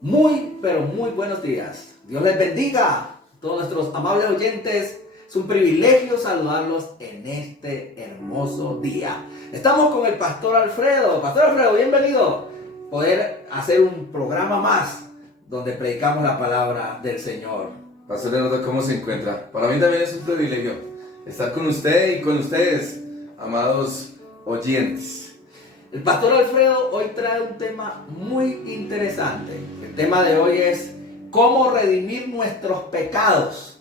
Muy, pero muy buenos días. Dios les bendiga a todos nuestros amables oyentes. Es un privilegio saludarlos en este hermoso día. Estamos con el Pastor Alfredo. Pastor Alfredo, bienvenido. Poder hacer un programa más donde predicamos la palabra del Señor. Pastor Leonardo, ¿cómo se encuentra? Para mí también es un privilegio estar con usted y con ustedes, amados oyentes. El Pastor Alfredo hoy trae un tema muy interesante. El tema de hoy es cómo redimir nuestros pecados.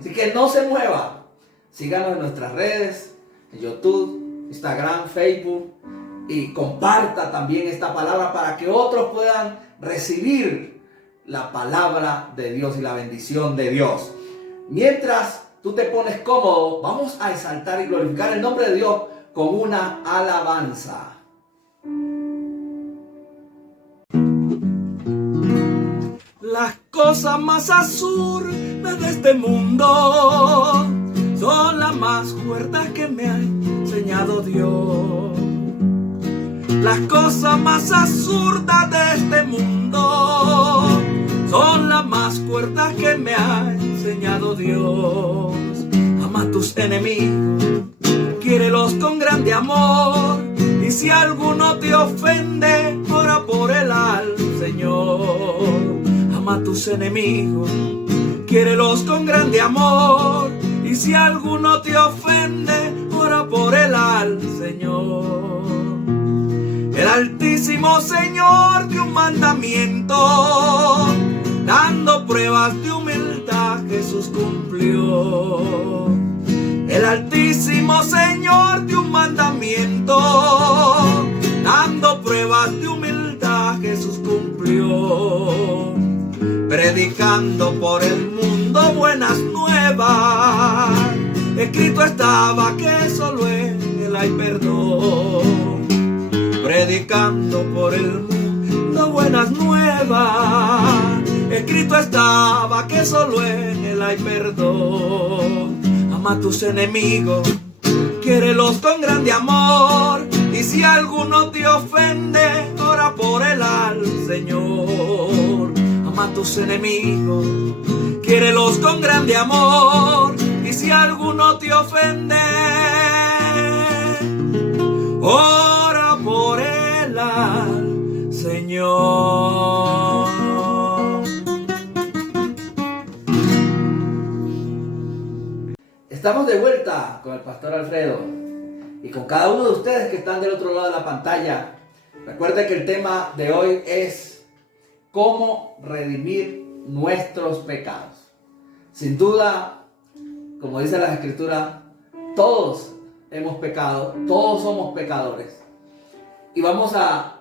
Así que no se mueva. Síganos en nuestras redes, en YouTube, Instagram, Facebook, y comparta también esta palabra para que otros puedan recibir la palabra de Dios y la bendición de Dios. Mientras tú te pones cómodo, vamos a exaltar y glorificar el nombre de Dios con una alabanza. Las cosas más absurdas de este mundo son las más fuertes que me ha enseñado Dios. Las cosas más absurdas de este mundo son las más fuertes que me ha enseñado Dios. Ama a tus enemigos, quiérelos con grande amor, y si alguno te ofende, ora por él al Señor. Ama a tus enemigos, quiérelos con grande amor, y si alguno te ofende, ora por él al Señor. El Altísimo Señor dio un mandamiento, dando pruebas de humildad Jesús cumplió. El Altísimo Señor dio un mandamiento, dando pruebas de humildad Jesús cumplió. Predicando por el mundo buenas nuevas, escrito estaba que solo en él hay perdón. Predicando por el mundo buenas nuevas, escrito estaba que solo en él hay perdón. Ama a tus enemigos, quiérelos con grande amor, y si alguno te ofende, ora por él al Señor. Ama a tus enemigos, quiérelos con grande amor, y si alguno te ofende, ora por él al Señor. Estamos de vuelta con el Pastor Alfredo y con cada uno de ustedes que están del otro lado de la pantalla. Recuerden que el tema de hoy es cómo redimir nuestros pecados. Sin duda, como dice la Escritura, todos hemos pecado, todos somos pecadores. Y vamos a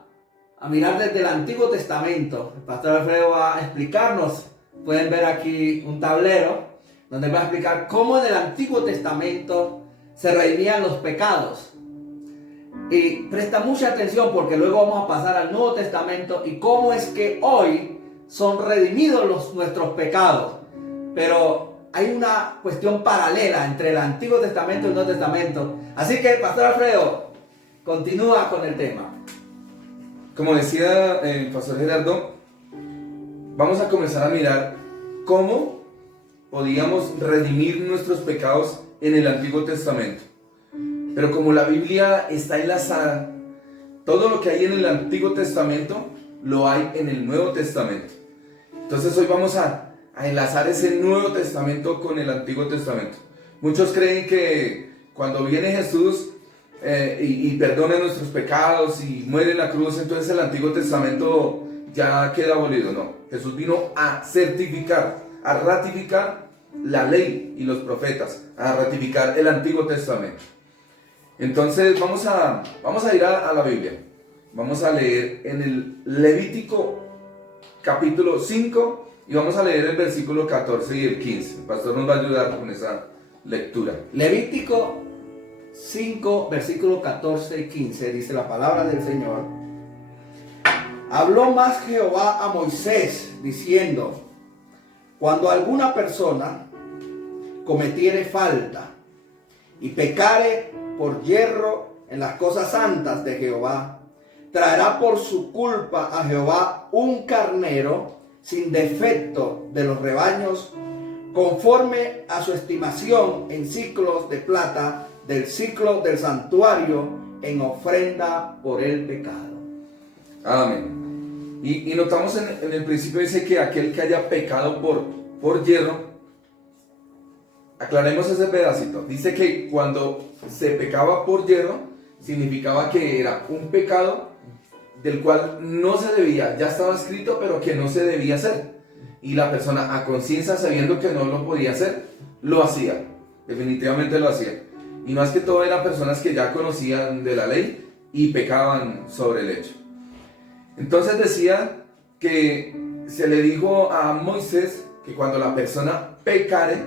mirar desde el Antiguo Testamento. El Pastor Alfredo va a explicarnos, pueden ver aquí un tablero, donde va a explicar cómo en el Antiguo Testamento se redimían los pecados. Y presta mucha atención porque luego vamos a pasar al Nuevo Testamento y cómo es que hoy son redimidos nuestros pecados. Pero hay una cuestión paralela entre el Antiguo Testamento y el Nuevo Testamento. Así que, Pastor Alfredo, continúa con el tema. Como decía el Pastor Gerardo, vamos a comenzar a mirar cómo podíamos redimir nuestros pecados en el Antiguo Testamento. Pero como la Biblia está enlazada, todo lo que hay en el Antiguo Testamento lo hay en el Nuevo Testamento. Entonces hoy vamos a enlazar ese Nuevo Testamento con el Antiguo Testamento. Muchos creen que cuando viene Jesús y perdona nuestros pecados y muere en la cruz, entonces el Antiguo Testamento ya queda abolido. No, Jesús vino a certificar, a ratificar la ley y los profetas, a ratificar el Antiguo Testamento. Entonces vamos a ir a la Biblia. Vamos a leer en el Levítico capítulo 5 y vamos a leer el versículo 14 y el 15. El pastor nos va a ayudar con esa lectura. Levítico 5, versículo 14 y 15, dice la palabra del Señor. Habló más Jehová a Moisés, diciendo: cuando alguna persona cometiere falta y pecare por yerro en las cosas santas de Jehová, traerá por su culpa a Jehová un carnero sin defecto de los rebaños, conforme a su estimación en ciclos de plata, del ciclo del santuario, en ofrenda por el pecado. Amén. Y notamos en el principio dice que aquel que haya pecado por yerro, aclaremos ese pedacito, dice que cuando se pecaba por yerro, significaba que era un pecado del cual no se debía, ya estaba escrito, pero que no se debía hacer. Y la persona a conciencia, sabiendo que no lo podía hacer, lo hacía, definitivamente lo hacía. Y más que todo eran personas que ya conocían de la ley y pecaban sobre el hecho. Entonces decía que se le dijo a Moisés que cuando la persona pecare,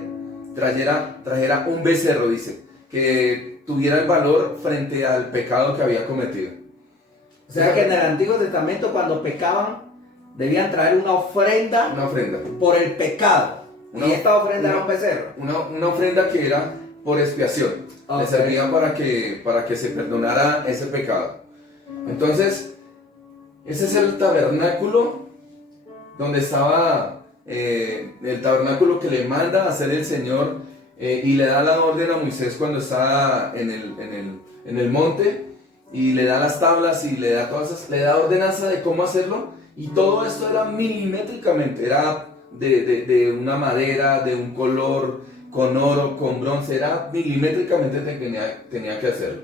trajera un becerro, dice, que tuviera el valor frente al pecado que había cometido. O sea que en el Antiguo Testamento cuando pecaban debían traer una ofrenda por el pecado. Y esta ofrenda era un becerro. Una ofrenda que era por expiación. Le servía para que se perdonara ese pecado. Entonces, ese es el tabernáculo donde estaba el tabernáculo que le manda a hacer el Señor y le da la orden a Moisés cuando está en el monte y le da las tablas y le da ordenanza de cómo hacerlo. Y todo esto era milimétricamente, era de una madera, de un color, con oro, con bronce, era milimétricamente tenía que hacerlo.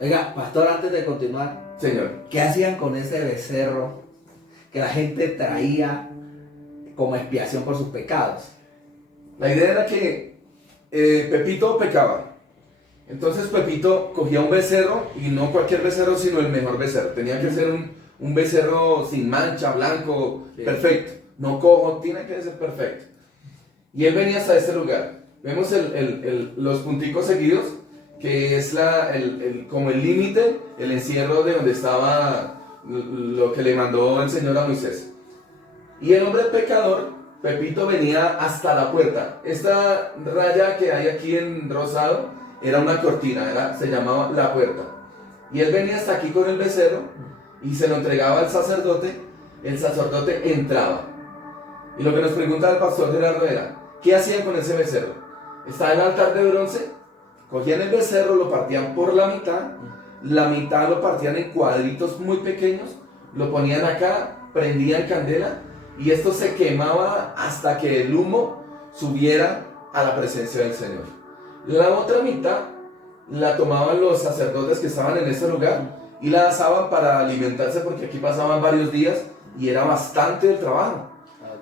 Oiga, pastor, antes de continuar, Señor, ¿qué hacían con ese becerro que la gente traía como expiación por sus pecados? la idea era que Pepito pecaba. Entonces Pepito cogía un becerro, y no cualquier becerro, sino el mejor becerro. Tenía que ser un becerro sin mancha, blanco, sí, perfecto. No cojo, tiene que ser perfecto. Y él venía hasta este lugar. Vemos los punticos seguidos, que es como el límite, el encierro de donde estaba lo que le mandó el Señor a Moisés. Y el hombre pecador, Pepito, venía hasta la puerta. Esta raya que hay aquí en rosado era una cortina, se llamaba la puerta. Y él venía hasta aquí con el becerro y se lo entregaba al sacerdote. El sacerdote entraba. Y lo que nos pregunta el pastor Gerardo era, ¿qué hacían con ese becerro? Estaba el altar de bronce, cogían el becerro, lo partían por la mitad lo partían en cuadritos muy pequeños, lo ponían acá, prendían candela, y esto se quemaba hasta que el humo subiera a la presencia del Señor. La otra mitad la tomaban los sacerdotes que estaban en ese lugar y la asaban para alimentarse, porque aquí pasaban varios días y era bastante el trabajo.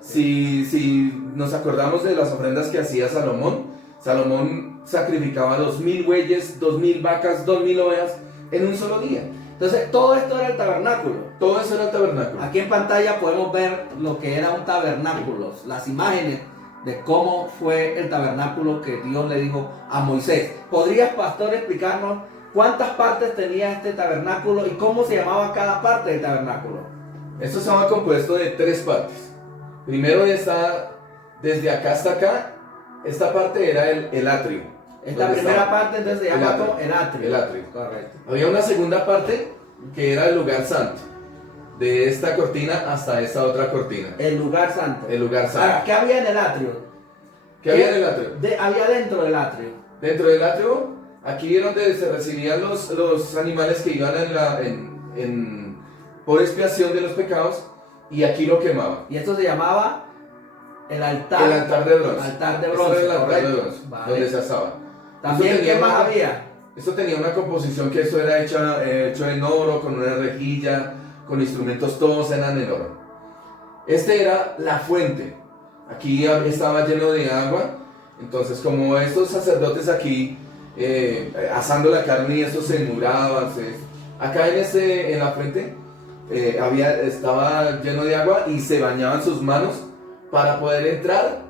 Si nos acordamos de las ofrendas que hacía Salomón sacrificaba 2000 bueyes, 2000 vacas, 2000 ovejas en un solo día. Entonces todo esto era el tabernáculo. Todo eso era el tabernáculo. Aquí en pantalla podemos ver lo que era un tabernáculo, las imágenes de cómo fue el tabernáculo que Dios le dijo a Moisés. ¿Podrías, pastor, explicarnos cuántas partes tenía este tabernáculo y cómo se llamaba cada parte del tabernáculo? Esto estaba compuesto de 3 partes. Primero desde acá hasta acá, esta parte era el atrio. Esta primera parte entonces se llama el atrio. El atrio. Correcto. Había una segunda parte que era el lugar santo. De esta cortina hasta esta otra cortina. El lugar santo. El lugar santo. Ahora, ¿qué había en el atrio? ¿Qué había en el atrio? Había dentro del atrio. Dentro del atrio, aquí es donde se recibían los animales que iban por expiación de los pecados, y aquí lo quemaban. Y esto se llamaba el altar. El altar de bronce. Altar de bronce. El altar de bronce, vale, donde se asaba. También, ¿qué más había? Esto tenía una composición que esto era hecho en oro, con una rejilla, con instrumentos, todos eran en oro. Este era la fuente. Aquí estaba lleno de agua. Entonces, como estos sacerdotes aquí asando la carne, y esto se muraba, acá en la fuente estaba lleno de agua y se bañaban sus manos para poder entrar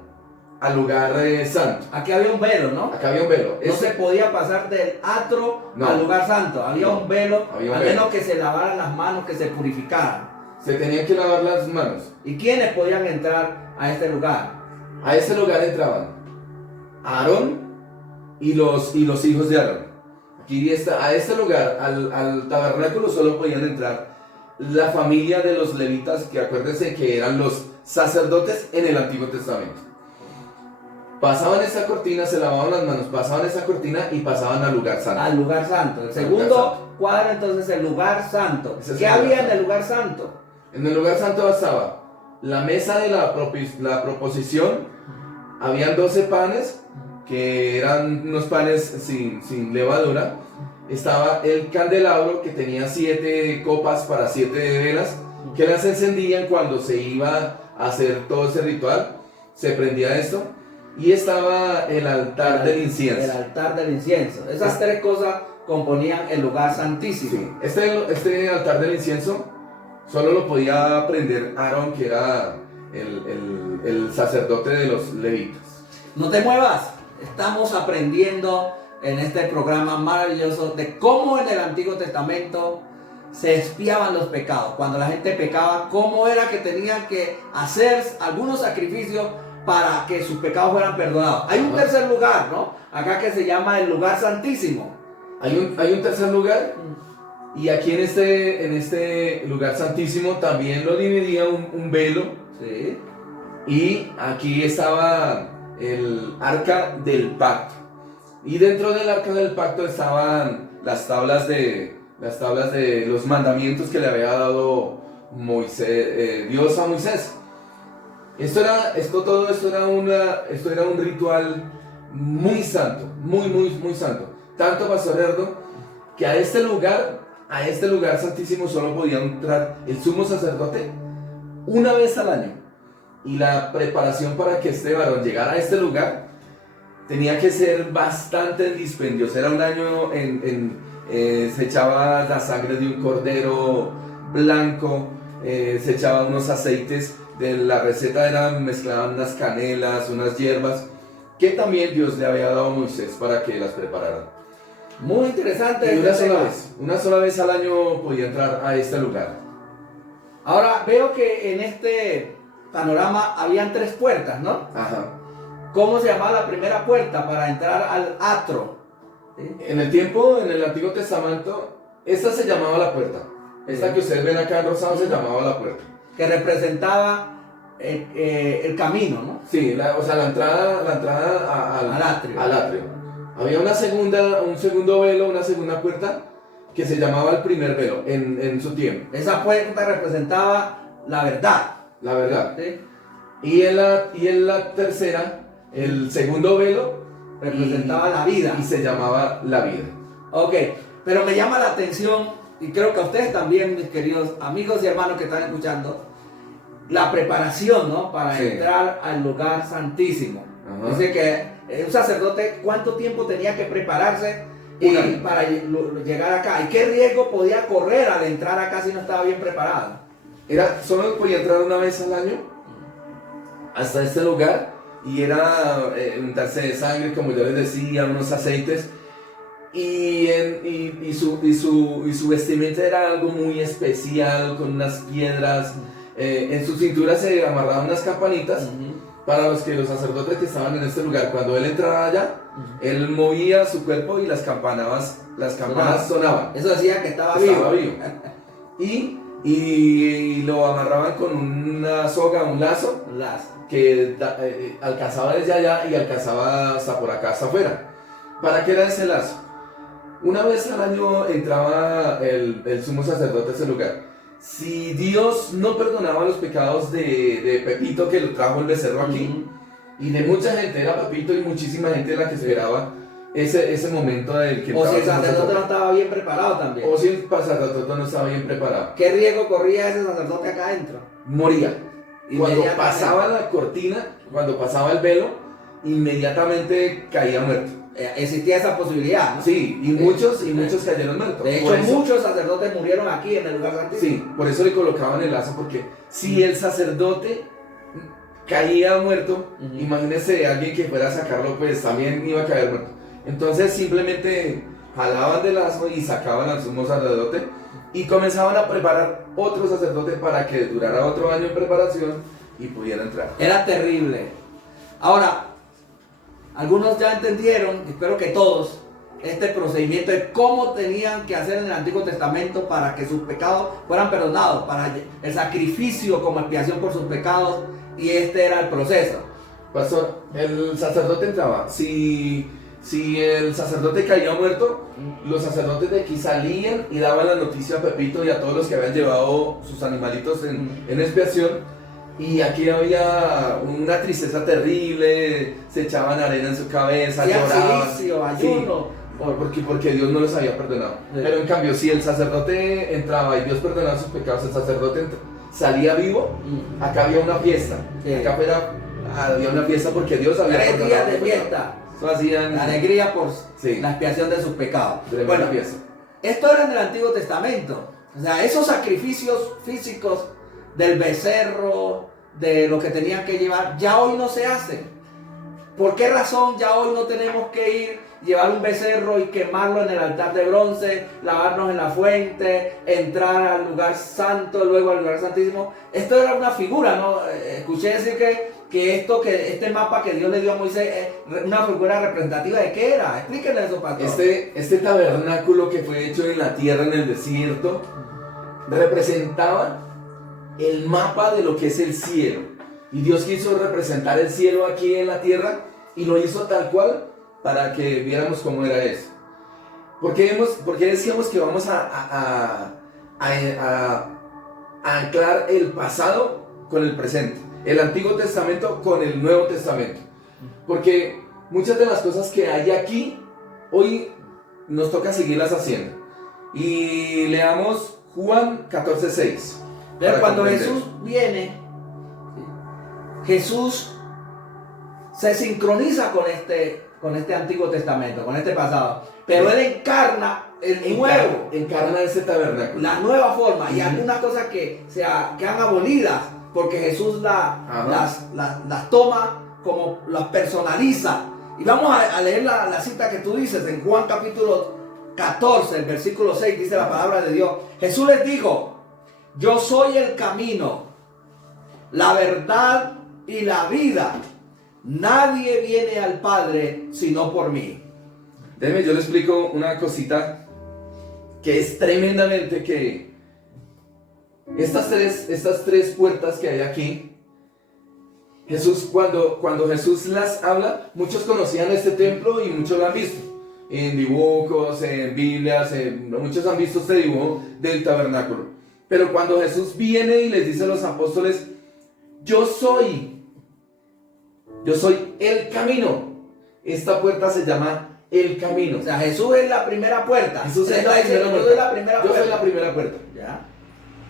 al lugar santo. Aquí había un velo, ¿no? Acá había un velo. No se podía pasar del atrio al lugar santo. Había un velo, al menos que se lavaran las manos, que se purificaran. Se tenían que lavar las manos. ¿Y quiénes podían entrar a este lugar? A este lugar entraban Aarón y los hijos de Aarón. Aquí a este lugar, al tabernáculo, solo podían entrar la familia de los levitas, que acuérdense que eran los sacerdotes en el Antiguo Testamento. Pasaban esa cortina, se lavaban las manos, pasaban esa cortina y pasaban al lugar santo. Al lugar santo. El segundo cuadro, entonces, el lugar santo. ¿Qué había en el lugar santo? En el lugar santo estaba la mesa de la proposición, habían 12 panes, que eran unos panes sin levadura. Estaba el candelabro, que tenía 7 copas para 7 velas, que las encendían cuando se iba a hacer todo ese ritual, se prendía esto. Y estaba el altar del incienso. El altar del incienso. Esas 3 cosas componían el lugar santísimo. Sí. Este altar del incienso solo lo podía prender Aarón, que era el sacerdote de los levitas. No te muevas. Estamos aprendiendo en este programa maravilloso de cómo en el Antiguo Testamento se expiaban los pecados. Cuando la gente pecaba, cómo era que tenían que hacer algunos sacrificios para que sus pecados fueran perdonados. Hay un tercer lugar, ¿no? Acá, que se llama el lugar santísimo. Hay un tercer lugar, y aquí en este lugar santísimo también lo dividía un velo. Sí. Y aquí estaba el arca del pacto. Y dentro del arca del pacto estaban las tablas de los mandamientos que le había dado Dios a Moisés. Esto era un ritual muy santo, muy santo. Tanto, Pastor Erdo, que a este lugar santísimo solo podía entrar el sumo sacerdote una vez al año. Y la preparación para que este varón llegara a este lugar tenía que ser bastante dispendiosa. Era un año se echaba la sangre de un cordero blanco, se echaban unos aceites. De la receta mezclaban unas canelas, unas hierbas, que también Dios le había dado a Moisés para que las preparara. Muy interesante. Y una sola vez al año podía entrar a este lugar. Ahora veo que en este panorama habían 3 puertas, ¿no? Ajá. ¿Cómo se llamaba la primera puerta para entrar al atro? ¿Sí? En el Antiguo Testamento, esta se llamaba la puerta. Esta que ustedes ven acá en rosado se llamaba la puerta. Que representaba el camino, ¿no? Sí, la entrada al atrio. Había un segundo velo, una segunda puerta, que se llamaba el primer velo en su tiempo. Esa puerta representaba la verdad. La verdad. ¿Sí? Y en la tercera, el segundo velo, representaba la vida. Y se llamaba la vida. Ok, pero me llama la atención, y creo que a ustedes también, mis queridos amigos y hermanos que están escuchando, la preparación, ¿no? Para entrar al lugar santísimo. Ajá. Dice que un sacerdote, ¿cuánto tiempo tenía que prepararse para llegar acá? ¿Y qué riesgo podía correr al entrar acá si no estaba bien preparado? Solo podía entrar una vez al año hasta este lugar, y era untarse de sangre, como yo les decía, unos aceites, y su vestimenta era algo muy especial, con unas piedras. En su cintura se amarraban unas campanitas para los sacerdotes que estaban en este lugar. Cuando él entraba allá, él movía su cuerpo y las campanas sonaban. Eso decía que estaba vivo. Y lo amarraban con una soga, un lazo, que alcanzaba desde allá y alcanzaba hasta por acá, hasta afuera. ¿Para qué era ese lazo? Una vez al año entraba el sumo sacerdote a ese lugar. Si Dios no perdonaba los pecados de Pepito, que lo trajo el becerro aquí, y de mucha gente, era Pepito y muchísima gente la que esperaba ese momento del que o si el sacerdote no estaba bien preparado también. O si el sacerdote no estaba bien preparado. ¿Qué riesgo corría ese sacerdote acá adentro? Moría. Cuando pasaba la cortina, cuando pasaba el velo, inmediatamente caía muerto. Existía esa posibilidad, ¿no? Sí, y muchos cayeron muertos. De hecho, muchos sacerdotes murieron aquí en el lugar santísimo. Sí, por eso le colocaban el lazo, porque si el sacerdote caía muerto, imagínese alguien que fuera a sacarlo, pues también iba a caer muerto. Entonces simplemente jalaban del lazo y sacaban al sumo sacerdote y comenzaban a preparar otro sacerdote para que durara otro año en preparación y pudiera entrar. Era terrible. Ahora, algunos ya entendieron, espero que todos, este procedimiento de cómo tenían que hacer en el Antiguo Testamento para que sus pecados fueran perdonados, para el sacrificio como expiación por sus pecados, y este era el proceso. Pastor, el sacerdote entraba. Si el sacerdote caía muerto, los sacerdotes de aquí salían y daban la noticia a Pepito y a todos los que habían llevado sus animalitos en expiación. Y aquí había una tristeza terrible, se echaban arena en su cabeza, lloraban. Silicio, ayuno. Sí, porque Dios no los había perdonado. Sí. Pero en cambio, si el sacerdote entraba y Dios perdonaba sus pecados, el sacerdote salía vivo, acá había una fiesta. Sí. Acá había una fiesta porque Dios había perdonado. 3 días de fiesta. Hacían alegría por la expiación de sus pecados. Bueno, fiesta. Esto era en el Antiguo Testamento. O sea, esos sacrificios físicos del becerro, de lo que tenían que llevar, ya hoy no se hacen. ¿Por qué razón ya hoy no tenemos que ir, llevar un becerro y quemarlo en el altar de bronce, lavarnos en la fuente, entrar al lugar santo, luego al lugar santísimo? Esto era una figura, ¿no? Escuché decir que este mapa que Dios le dio a Moisés es una figura representativa de qué era. Explíquenle eso, pastor. Este tabernáculo que fue hecho en la tierra, en el desierto, representaba el mapa de lo que es el cielo. Y Dios quiso representar el cielo aquí en la tierra y lo hizo tal cual para que viéramos cómo era eso. ¿Por qué decíamos que vamos a anclar el pasado con el presente? El Antiguo Testamento con el Nuevo Testamento. Porque muchas de las cosas que hay aquí, hoy nos toca seguirlas haciendo. Y leamos Juan 14:6. Pero cuando Jesús viene, Jesús se sincroniza con este Antiguo Testamento, con este pasado. Pero Él encarna el nuevo. Encarna ese tabernáculo. La nueva forma. Y algunas cosas que quedan abolidas, porque Jesús las toma, como las personaliza. Y vamos a leer la cita que tú dices en Juan capítulo 14, el versículo 6, dice la palabra de Dios. Jesús les dijo: yo soy el camino, la verdad y la vida. Nadie viene al Padre sino por mí. Déjeme, yo le explico una cosita que es tremendamente que estas tres puertas que hay aquí, Jesús, cuando Jesús las habla, muchos conocían este templo y muchos lo han visto. En dibujos, en Biblias, muchos han visto este dibujo del tabernáculo. Pero cuando Jesús viene y les dice a los apóstoles: yo soy el camino. Esta puerta se llama el camino. O sea, Jesús es la primera puerta. Jesús es la primera puerta. Yo soy la primera puerta. ¿Ya?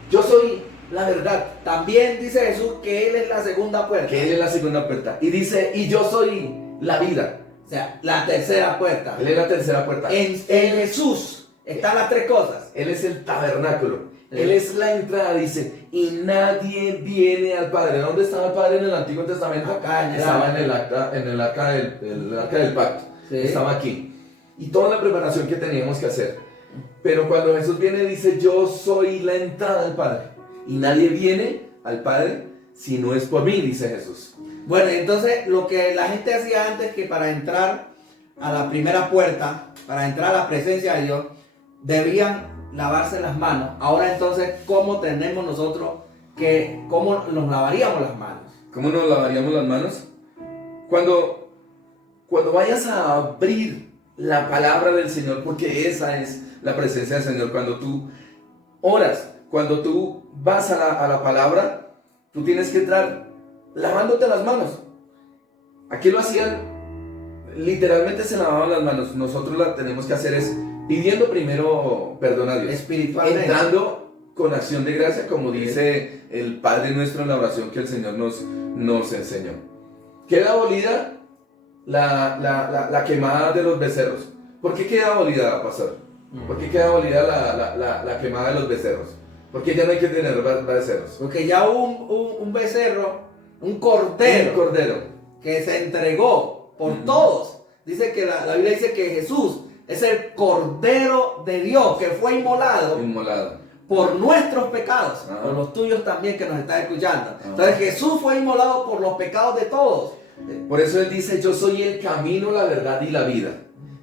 Yo soy la verdad. También dice Jesús que Él es la segunda puerta. Que Él es la segunda puerta. Y dice: y yo soy la vida. O sea, la tercera puerta. Él es la tercera puerta. En Jesús están las tres cosas. Él es el tabernáculo. Él es la entrada, dice, y nadie viene al Padre. ¿Dónde estaba el Padre en el Antiguo Testamento? Acá, estaba en el arca del pacto. Sí. Estaba aquí. Y toda la preparación que teníamos que hacer. Pero cuando Jesús viene, dice: yo soy la entrada al Padre. Y nadie viene al Padre si no es por mí, dice Jesús. Bueno, entonces lo que la gente hacía antes, que para entrar a la primera puerta, para entrar a la presencia de Dios, debían lavarse las manos. Ahora entonces, ¿cómo tenemos nosotros cómo nos lavaríamos las manos? ¿Cómo nos lavaríamos las manos? Cuando vayas a abrir la palabra del Señor, porque esa es la presencia del Señor, cuando tú oras, cuando tú vas a la palabra, tú tienes que entrar lavándote las manos. Aquí lo hacían, literalmente se lavaban las manos. Nosotros la tenemos que hacer es pidiendo primero perdón a Dios, espiritualmente, entrando con acción de gracia, como dice el Padre nuestro en la oración que el Señor nos enseñó. Queda abolida la quemada de los becerros. ¿Por qué queda abolida, pastor? ¿Por qué queda abolida la quemada de los becerros? Porque ya no hay que tener becerros. Porque ya hubo un becerro, un cordero que se entregó por todos. Dice que la Biblia dice que Jesús es el Cordero de Dios que fue inmolado por nuestros pecados, por los tuyos también que nos están escuchando. Entonces Jesús fue inmolado por los pecados de todos. Por eso Él dice: yo soy el camino, la verdad y la vida.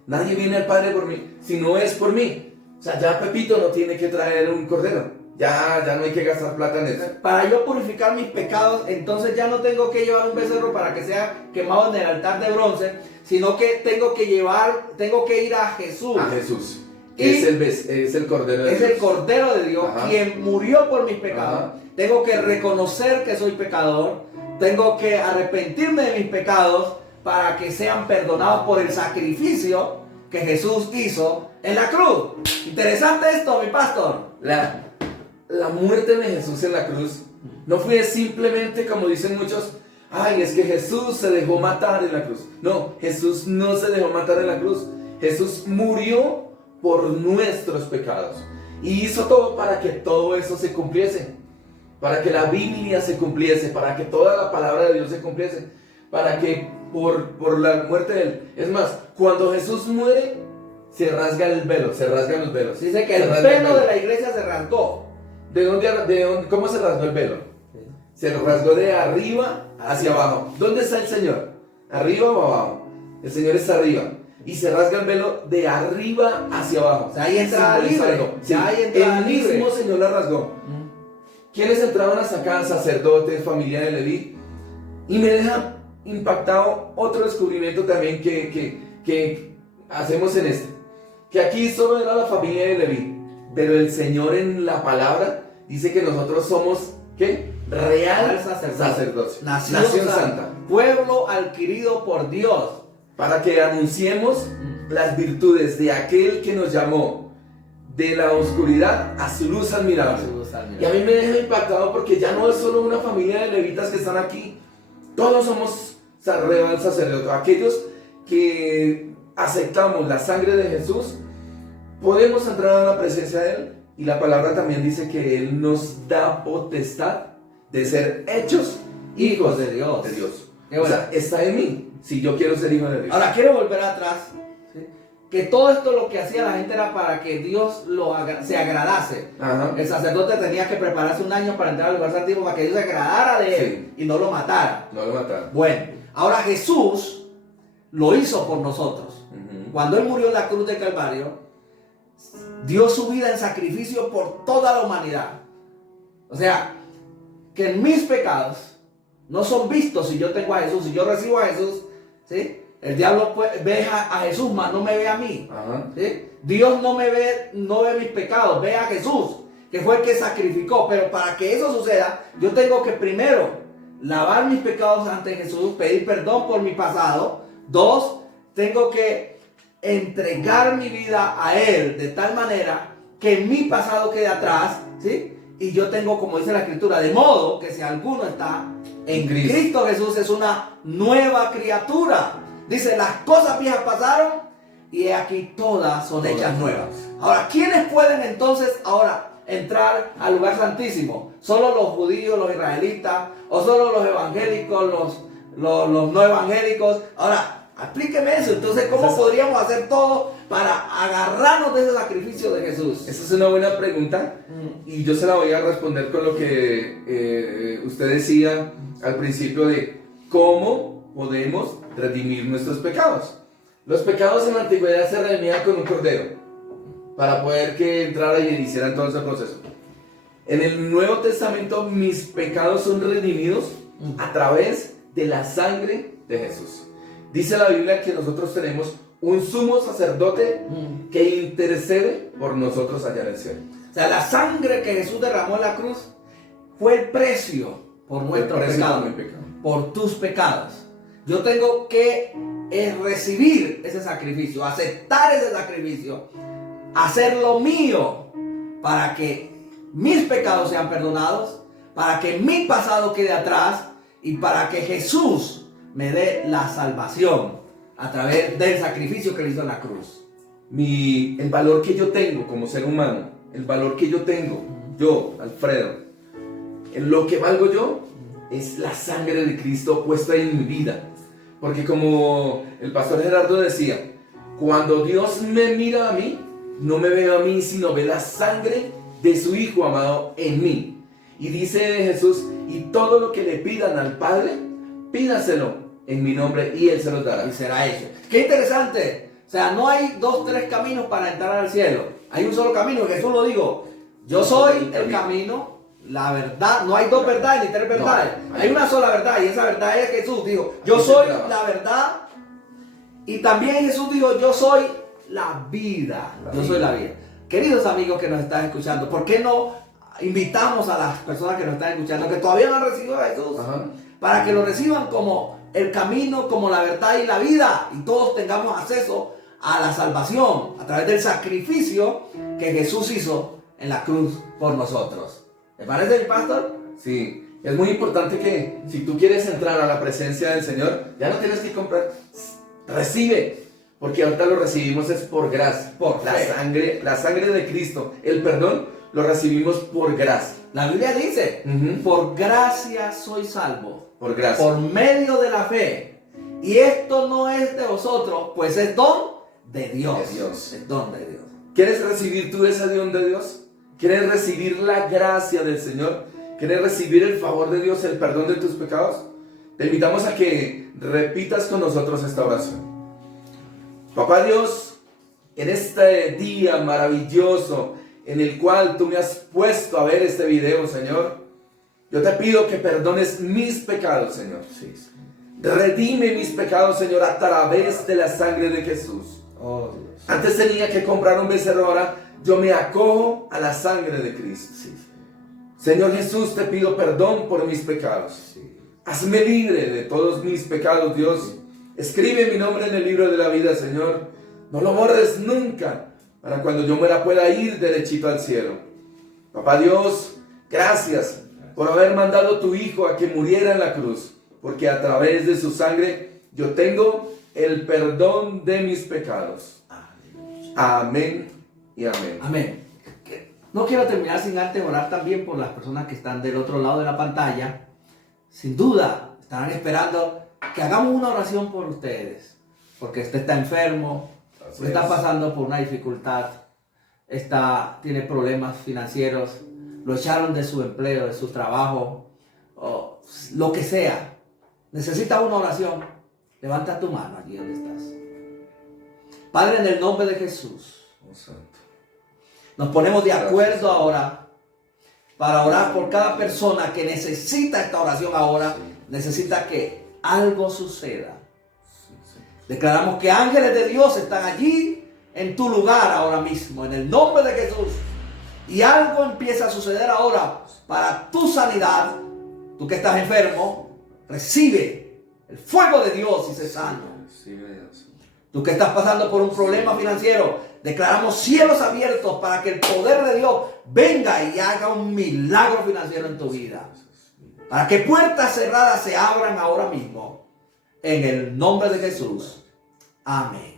Nadie viene al Padre por mí, si no es por mí. O sea, ya Pepito no tiene que traer un cordero. Ya no hay que gastar plata en eso. Para yo purificar mis pecados, entonces ya no tengo que llevar un becerro para que sea quemado en el altar de bronce, sino que tengo que ir a Jesús. A Jesús. Y Es el Cordero de es Dios. el Cordero de Dios, Ajá. quien murió por mis pecados. Ajá. Tengo que reconocer que soy pecador. Tengo que arrepentirme de mis pecados para que sean perdonados por el sacrificio que Jesús hizo en la cruz. Interesante esto, mi pastor. La muerte de Jesús en la cruz no fue simplemente, como dicen muchos, ay, es que Jesús se dejó matar en la cruz. No, Jesús no se dejó matar en la cruz. Jesús murió por nuestros pecados y hizo todo para que todo eso se cumpliese, para que la Biblia se cumpliese, para que toda la palabra de Dios se cumpliese, para que por la muerte de Él. Es más, cuando Jesús muere, se rasga el velo, se rasgan los velos. Dice que el Se rasga velo de la iglesia se rasgó. ¿De dónde, cómo se rasgó el velo? Se lo rasgó de arriba hacia abajo. ¿Dónde está el Señor? ¿Arriba o abajo? El Señor está arriba. Y se rasga el velo de arriba hacia abajo. O sea, hay entrada libre. Sí, Ya hay entrada el libre. mismo Señor la rasgó. ¿Quiénes entraban hasta acá? Sacerdotes, familia de Leví. Y me deja impactado otro descubrimiento también que hacemos en este. Que aquí solo era la familia de Leví. Pero el Señor en la palabra dice que nosotros somos, ¿qué? Real sacerdocio. Nación santa. Pueblo adquirido por Dios. Para que anunciemos las virtudes de aquel que nos llamó de la oscuridad a su luz admirable. Y a mí me deja impactado porque ya no es solo una familia de levitas que están aquí. Todos somos real sacerdote. Aquellos que aceptamos la sangre de Jesús, podemos entrar a la presencia de Él. Y la palabra también dice que Él nos da potestad de ser hechos hijos de Dios. O sea, está en mí, si yo quiero ser hijo de Dios. Ahora quiero volver atrás, ¿sí? Que todo esto lo que hacía la gente era para que Dios se agradase. Ajá. El sacerdote tenía que prepararse un año para entrar al lugar santísimo para que Dios se agradara de él y no lo matara. No lo mataron. Bueno, ahora Jesús lo hizo por nosotros. Cuando Él murió en la cruz del Calvario, dio su vida en sacrificio por toda la humanidad. O sea, que mis pecados no son vistos si yo tengo a Jesús. Si yo recibo a Jesús, ¿sí? El diablo ve a Jesús, mas no me ve a mí. ¿Sí? Dios no ve mis pecados, ve a Jesús, que fue el que sacrificó. Pero para que eso suceda, yo tengo que primero lavar mis pecados ante Jesús, pedir perdón por mi pasado. 2, tengo que entregar mi vida a Él de tal manera que mi pasado quede atrás, ¿sí? Y yo tengo, como dice la Escritura, de modo que si alguno está en Cristo Jesús, es una nueva criatura. Dice, las cosas viejas pasaron y he aquí todas son hechas nuevas. Ahora, ¿quiénes pueden entonces ahora entrar al lugar santísimo? ¿Solo los judíos, los israelitas? ¿O solo los evangélicos, los no evangélicos? Ahora, explíqueme eso. Entonces, ¿cómo podríamos hacer todo para agarrarnos de ese sacrificio de Jesús? Esa es una buena pregunta y yo se la voy a responder con lo que usted decía al principio de cómo podemos redimir nuestros pecados. Los pecados en la antigüedad se redimían con un cordero para poder que entrara y hiciera todo ese proceso. En el Nuevo Testamento mis pecados son redimidos a través de la sangre de Jesús. Dice la Biblia que nosotros tenemos un sumo sacerdote que intercede por nosotros allá en el cielo. O sea, la sangre que Jesús derramó en la cruz fue el precio por nuestros pecados, por tus pecados. Yo tengo que recibir ese sacrificio, aceptar ese sacrificio, hacerlo mío para que mis pecados sean perdonados, para que mi pasado quede atrás y para que Jesús me dé la salvación a través del sacrificio que le hizo en la cruz. El valor que yo tengo como ser humano, el valor que yo tengo, yo, Alfredo, en lo que valgo yo, es la sangre de Cristo puesta en mi vida. Porque como el pastor Gerardo decía, cuando Dios me mira a mí, no me ve a mí, sino ve la sangre de su Hijo amado en mí. Y dice Jesús, y todo lo que le pidan al Padre, pídaselo en mi nombre y Él se los dará. Y será hecho. Qué interesante. O sea, no hay 2, 3 caminos para entrar al cielo. Hay un solo camino. Jesús lo dijo. Yo soy el camino, la verdad. No hay 2 verdades ni 3 verdades. Hay una sola verdad y esa verdad es Jesús. Dijo, yo soy la verdad. Y también Jesús dijo, yo soy la vida. Yo soy la vida. Queridos amigos que nos están escuchando, ¿por qué no invitamos a las personas que nos están escuchando, que todavía no han recibido a Jesús, para que lo reciban como el camino, como la verdad y la vida, y todos tengamos acceso a la salvación a través del sacrificio que Jesús hizo en la cruz por nosotros? ¿Le parece, mi pastor? Sí, es muy importante que si tú quieres entrar a la presencia del Señor, ya no tienes que comprar, recibe, porque ahorita lo recibimos es por gracia, por la sangre de Cristo, el perdón lo recibimos por gracia. La Biblia dice, por gracia soy salvo, por gracia, por medio de la fe, y esto no es de vosotros, pues es don de Dios. Es don de Dios. ¿Quieres recibir tú ese don de Dios? ¿Quieres recibir la gracia del Señor? ¿Quieres recibir el favor de Dios, el perdón de tus pecados? Te invitamos a que repitas con nosotros esta oración. Papá Dios, en este día maravilloso en el cual tú me has puesto a ver este video, Señor, yo te pido que perdones mis pecados, Señor. Redime mis pecados, Señor, a través de la sangre de Jesús. Antes tenía que comprar un becerro, ahora yo me acojo a la sangre de Cristo. Señor Jesús, te pido perdón por mis pecados. Hazme libre de todos mis pecados, Dios. Escribe mi nombre en el libro de la vida, Señor. No lo borres nunca, para cuando yo muera pueda ir derechito al cielo. Papá Dios, gracias por haber mandado a tu Hijo a que muriera en la cruz, porque a través de su sangre yo tengo el perdón de mis pecados. Amén y amén. Amén. No quiero terminar sin antes orar también por las personas que están del otro lado de la pantalla. Sin duda estarán esperando que hagamos una oración por ustedes, porque usted está enfermo, usted está pasando por una dificultad, tiene problemas financieros, lo echaron de su empleo, de su trabajo, o lo que sea. Necesita una oración. Levanta tu mano allí donde estás. Padre, en el nombre de Jesús, nos ponemos de acuerdo ahora para orar por cada persona que necesita esta oración ahora, necesita que algo suceda. Declaramos que ángeles de Dios están allí en tu lugar ahora mismo, en el nombre de Jesús. Y algo empieza a suceder ahora para tu sanidad. Tú que estás enfermo, recibe el fuego de Dios y sé sano. Tú que estás pasando por un problema financiero, declaramos cielos abiertos para que el poder de Dios venga y haga un milagro financiero en tu vida. Para que puertas cerradas se abran ahora mismo. En el nombre de Jesús. Amén.